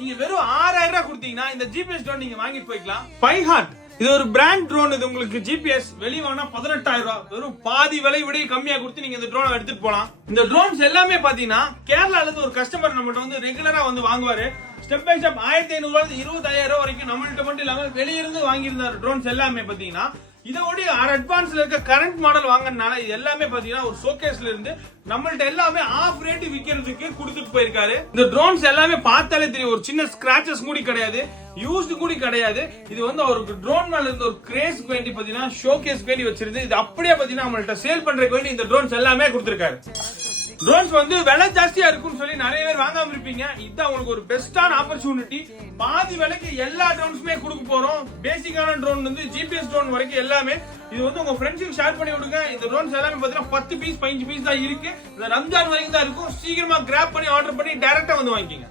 நீங்க வெறும் 6000 ரூபாய் கொடுத்தீங்கன்னா இந்த ஜிபிஎஸ் ட்ரோன் நீங்க வாங்கிட்டு போய்க்கலாம். பைஹார்ட் இது ஒரு பிராண்ட் ட்ரோன். இது உங்களுக்கு ஜிபிஎஸ் வெளிய வாங்கினா 18000 ரூபாய். வெறும் பாதி விலை விட கம்மியா கொடுத்து நீங்க இந்த ட்ரோனை எடுத்துட்டு போலாம். இந்த ட்ரோன்ஸ் எல்லாமே பாத்தீங்கன்னா கேரளால இருந்து ஒரு கஸ்டமர் நம்மகிட்ட வந்து ரெகுலரா வந்து வாங்குவாரு. ஸ்டெப் பை ஸ்டெப் 1500 ரூபாய் 25000 ரூபாய் வரைக்கும் நம்மள்ட்ட மட்டும் இல்லாம வெளியிருந்து வாங்கியிருந்தாரு ட்ரோன்ஸ் எல்லாமே பாத்தீங்கன்னா. இதோட அட்வான்ஸ்ல இருக்க கரண்ட் மாடல் வாங்கினால இது எல்லாமே பாத்தீங்கன்னா ஒரு ஷோகேஸ்ல இருந்து நம்மள்ட்ட எல்லாமே ஆஃப் ரேட் விக்கிறதுக்கு கொடுத்துட்டு போயிருக்காரு. இந்த ட்ரோன்ஸ் எல்லாமே பார்த்தாலே தெரியும், ஒரு சின்ன ஸ்கிராச்சஸ் கூட கிடையாது, யூஸ்டு கூட கிடையாது. இது வந்து அவருக்கு ட்ரோன் மேல இருந்த ஒரு கிரேஸ்க்கு வேண்டி பாத்தீங்கன்னா ஷோகேஸ்க்கு வேண்டி வச்சிருந்து இது அப்படியே பாத்தீங்கன்னா நம்மள்ட்ட சேல் பண்றதுக்கு வேண்டி இந்த ட்ரோன்ஸ் எல்லாமே கொடுத்திருக்காரு. ட்ரோன்ஸ் வந்து விலை ஜாஸ்தியா இருக்குன்னு சொல்லி நிறைய பேர் வாங்காம இருப்பீங்க. இதுதான் உங்களுக்கு ஒரு பெஸ்டான ஆப்பர்ச்சுனிட்டி. பாதி விலைக்கு எல்லா ட்ரோன்ஸுமே கொடுக்க போறோம். பேசிக்கான ட்ரோன் வந்து ஜிபிஎஸ் ட்ரோன் வரைக்கும் எல்லாமே. இது வந்து உங்க ஃப்ரெண்ட்ஸுக்கு ஷேர் பண்ணி விடுங்க. இந்த ட்ரோன்ஸ் எல்லாமே பாத்தீங்கன்னா 10 பீஸ் 15 பீஸ் தான் இருக்கு. இந்த ரம்ஜான் வரைக்கும் தான் இருக்கும். சீக்கிரமா கிராப் பண்ணி ஆர்டர் பண்ணி டைரக்டா வந்து வாங்கிக்கங்க.